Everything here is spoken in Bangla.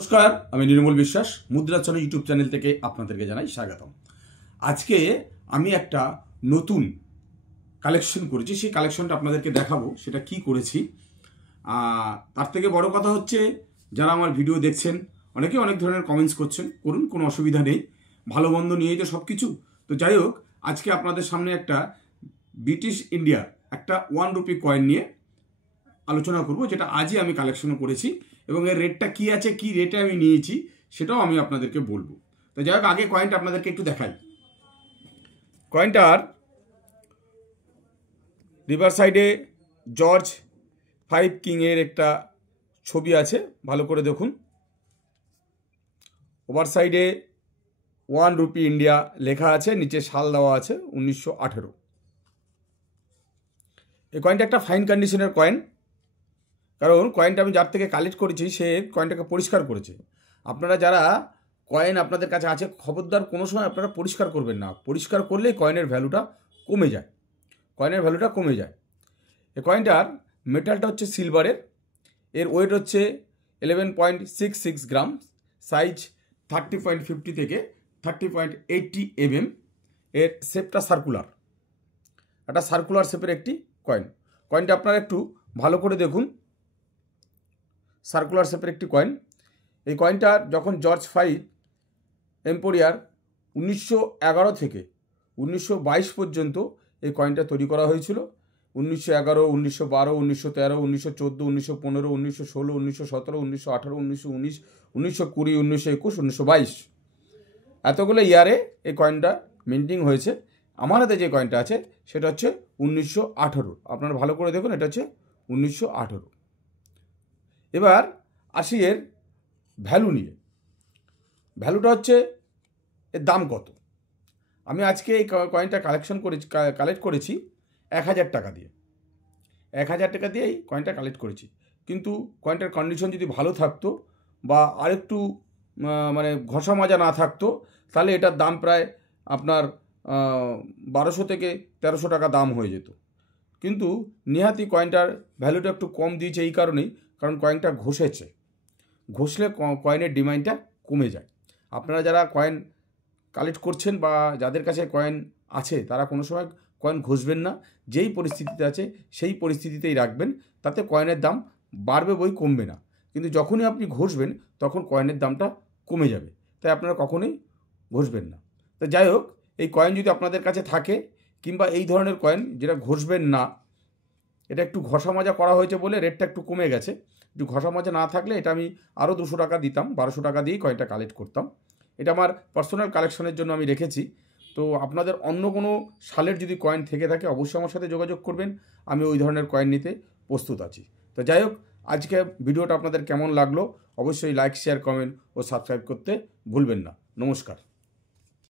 নমস্কার, আমি নির্মল বিশ্বাস মুদ্রাচরণ ইউটিউব চ্যানেল থেকে আপনাদেরকে জানাই স্বাগতম। আজকে আমি একটা নতুন কালেকশন করেছি, সেই কালেকশনটা আপনাদেরকে দেখাবো সেটা কি করেছি। তার থেকে বড় কথা হচ্ছে, যারা আমার ভিডিও দেখছেন অনেকে অনেক ধরনের কমেন্টস করুন, কোনো অসুবিধা নেই, ভালো মন্দ নিয়েই তো সব কিছু। তো যাই হোক, আজকে আপনাদের সামনে একটা ব্রিটিশ ইন্ডিয়ার একটা 1 রুপি কয়েন নিয়ে আলোচনা করব, যেটা আজই আমি কালেকশন করেছি এবং এর রেটটা কি আছে, কি রেটে আমি নিয়েছি সেটাও আমি আপনাদেরকে বলবো। তো যাই হোক, আগে কয়েনটা আপনাদেরকে একটু দেখাই। কয়েনটার রিভার সাইডে জর্জ 5 কিংয়ের একটা ছবি আছে, ভালো করে দেখুন। ওভার সাইডে 1 রুপি ইন্ডিয়া লেখা আছে, নিচে সাল দেওয়া আছে 1918। এই কয়েনটা একটা ফাইন কন্ডিশনের কয়েন, কারণ কয়েনটা আমি যার থেকে কালেক্ট করেছি সে কয়েনটাকে পরিষ্কার করেছে। আপনারা যারা কয়েন আপনাদের কাছে আছে, খবরদার কোনো সময় আপনারা পরিষ্কার করবেন না। পরিষ্কার করলেই কয়েনের ভ্যালুটা কমে যায়, এই কয়েনটার মেটালটা হচ্ছে সিলভারের, এর ওয়েট হচ্ছে 11.66 গ্রাম, সাইজ 30.50 থেকে 30.80 mm, এর শেপটা সার্কুলার, একটা সার্কুলার শেপের একটি কয়েনটা আপনারা একটু ভালো করে দেখুন। সার্কুলার শেপের একটি কয়েন। এই কয়েনটা যখন জর্জ 5 এম্পোরিয়ার 1911 থেকে 1922 পর্যন্ত এই কয়েনটা তৈরি করা হয়েছিল। 1911, 1912, 1913, 1914, 1915, 1916, 1917, 1918, 1919, 1920, 1921, 1922 এতগুলো ইয়ারে এই কয়েনটা মিন্টিং হয়েছে। আমার হাতে যে কয়েনটা আছে সেটা হচ্ছে 1918। আপনারা ভালো করে দেখুন, এটা হচ্ছে 1918। এবার আসি এর ভ্যালু নিয়ে। ভ্যালুটা হচ্ছে এর দাম কত। আমি আজকে এই কয়েনটা কালেক্ট করেছি 1000 টাকা দিয়ে। 1000 টাকা দিয়ে এই কয়েনটা কালেক্ট করেছি, কিন্তু কয়েনটার কন্ডিশন যদি ভালো থাকতো বা আরেকটু মানে ঘষা মাজা না থাকতো, তাহলে এটার দাম প্রায় আপনার 1200 থেকে 1300 টাকা দাম হয়ে যেত। কিন্তু নিহাতি কয়েনটার ভ্যালুটা একটু কম দিয়েছে এই কারণেই, কারণ কয়েনটা ঘষলে কয়েনের ডিমান্ডটা কমে যায়। আপনারা যারা কয়েন কালেক্ট করছেন বা যাদের কাছে কয়েন আছে, তারা কোনো সময় কয়েন ঘষবেন না। যেই পরিস্থিতিতে আছে সেই পরিস্থিতিতেই রাখবেন, তাতে কয়েনের দাম বাড়বে বই, কমবে না। কিন্তু যখনই আপনি ঘষবেন তখন কয়েনের দামটা কমে যাবে, তাই আপনারা কখনোই ঘষবেন না। তো যাই হোক, এই কয়েন যদি আপনাদের কাছে থাকে, কিংবা এই ধরনের কয়েন যেটা ঘষবেন না, এটা একটু ঘষা মাজা করা হয়েছে বলে রেটটা একটু কমে গেছে। একটু ঘষা মাজা না থাকলে এটা আমি আরও 200 টাকা দিতাম, 1200 টাকা দিয়েই কয়েনটা কালেক্ট করতাম। এটা আমার পার্সোনাল কালেকশনের জন্য আমি রেখেছি। তো আপনাদের অন্য কোনো সালের যদি কয়েন থেকে থাকে অবশ্যই আমার সাথে যোগাযোগ করবেন, আমি ওই ধরনের কয়েন নিতে প্রস্তুত আছি। তো যাই হোক, আজকে ভিডিওটা আপনাদের কেমন লাগলো অবশ্যই লাইক, শেয়ার, কমেন্ট ও সাবস্ক্রাইব করতে ভুলবেন না। নমস্কার।